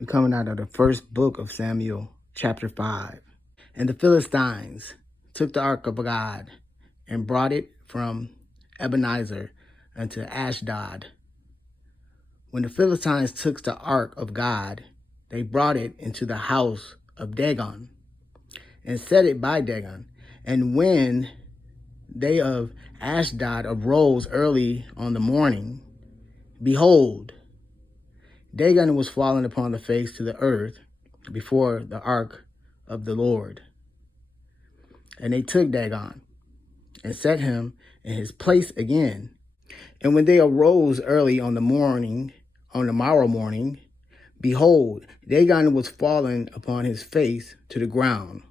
We're coming out of the first book of Samuel, chapter 5. And the Philistines took the ark of God and brought it from Ebenezer unto Ashdod. When the Philistines took the ark of God, they brought it into the house of Dagon and set it by Dagon. And when they of Ashdod arose early on the morning, behold, Dagon was fallen upon the face to the earth before the ark of the Lord. And they took Dagon and set him in his place again. And when they arose early on the morrow morning, behold, Dagon was fallen upon his face to the ground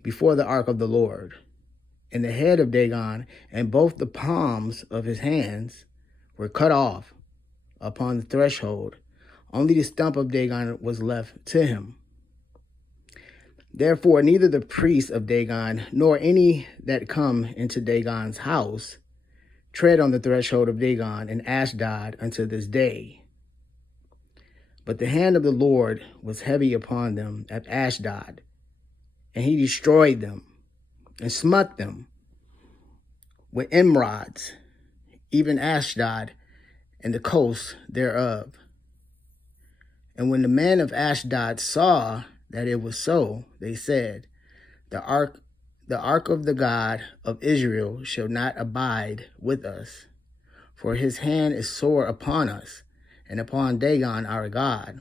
before the ark of the Lord. And the head of Dagon and both the palms of his hands were cut off upon the threshold. Only the stump of Dagon was left to him. Therefore, neither the priests of Dagon nor any that come into Dagon's house tread on the threshold of Dagon and Ashdod unto this day. But the hand of the Lord was heavy upon them at Ashdod, and he destroyed them and smote them with emerods, even Ashdod and the coast thereof. And when the men of Ashdod saw that it was so, they said, the ark of the God of Israel shall not abide with us, for his hand is sore upon us and upon Dagon our God.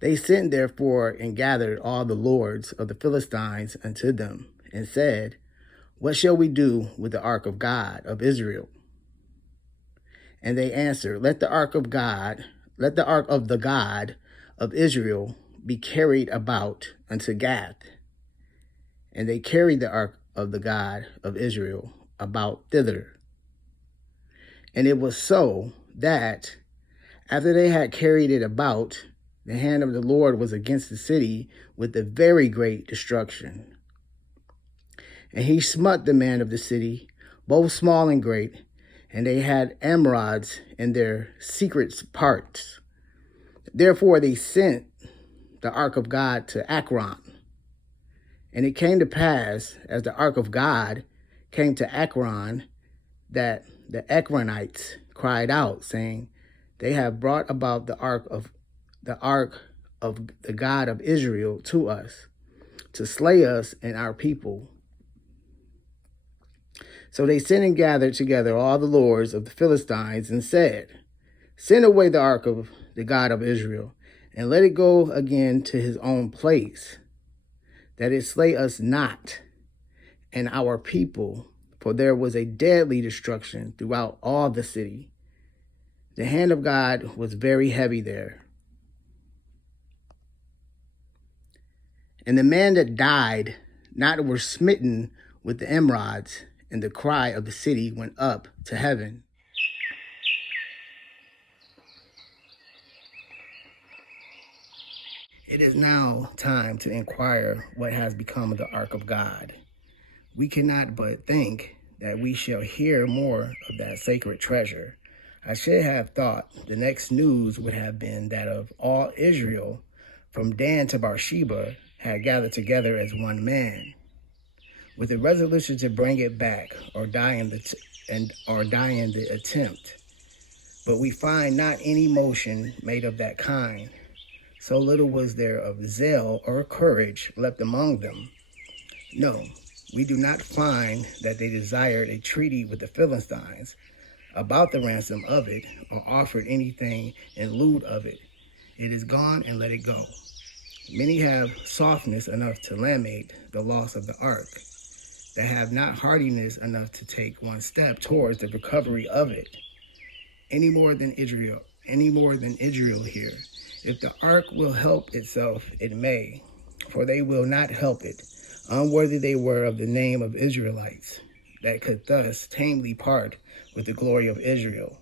They sent therefore and gathered all the lords of the Philistines unto them, and said, what shall we do with the ark of God of Israel? And they answered, let the ark of the God of Israel be carried about unto Gath. And they carried the ark of the God of Israel about thither. And it was so that after they had carried it about, the hand of the Lord was against the city with a very great destruction. And he smote the men of the city, both small and great, and they had emerods in their secret parts. Therefore they sent the ark of God to Ekron. And it came to pass, as the ark of God came to Ekron, that the Ekronites cried out, saying, they have brought about the ark of the God of Israel to us, to slay us and our people. So they sent and gathered together all the lords of the Philistines and said, send away the ark of the God of Israel, and let it go again to his own place, that it slay us not and our people, for there was a deadly destruction throughout all the city. The hand of God was very heavy there. And the men that died not were smitten with the emerods, and the cry of the city went up to heaven. It is now time to inquire what has become of the ark of God. We cannot but think that we shall hear more of that sacred treasure. I should have thought the next news would have been that of all Israel, from Dan to Beersheba, had gathered together as one man, with a resolution to bring it back or die in the attempt. But we find not any motion made of that kind. So little was there of zeal or courage left among them. No, we do not find that they desired a treaty with the Philistines about the ransom of it, or offered anything in lieu of it. It is gone, and let it go. Many have softness enough to lament the loss of the ark, that have not hardiness enough to take one step towards the recovery of it, any more than Israel here. If the ark will help itself, it may, for they will not help it. Unworthy they were of the name of Israelites, that could thus tamely part with the glory of Israel.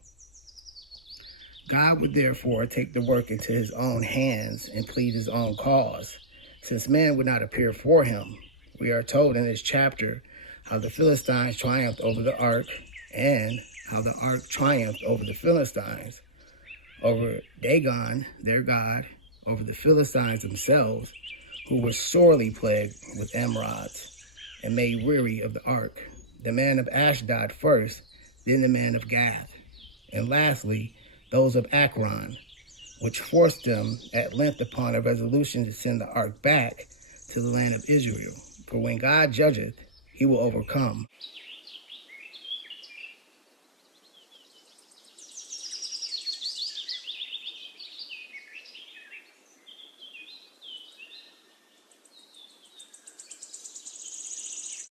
God would therefore take the work into his own hands and plead his own cause, since man would not appear for him. We are told in this chapter how the Philistines triumphed over the ark, and how the ark triumphed over the Philistines. over Dagon, their god, over the Philistines themselves, who were sorely plagued with emerods and made weary of the ark. The man of Ashdod first, then the man of Gath, and lastly those of Akron, which forced them at length upon a resolution to send the ark back to the land of Israel. For when God judgeth, he will overcome.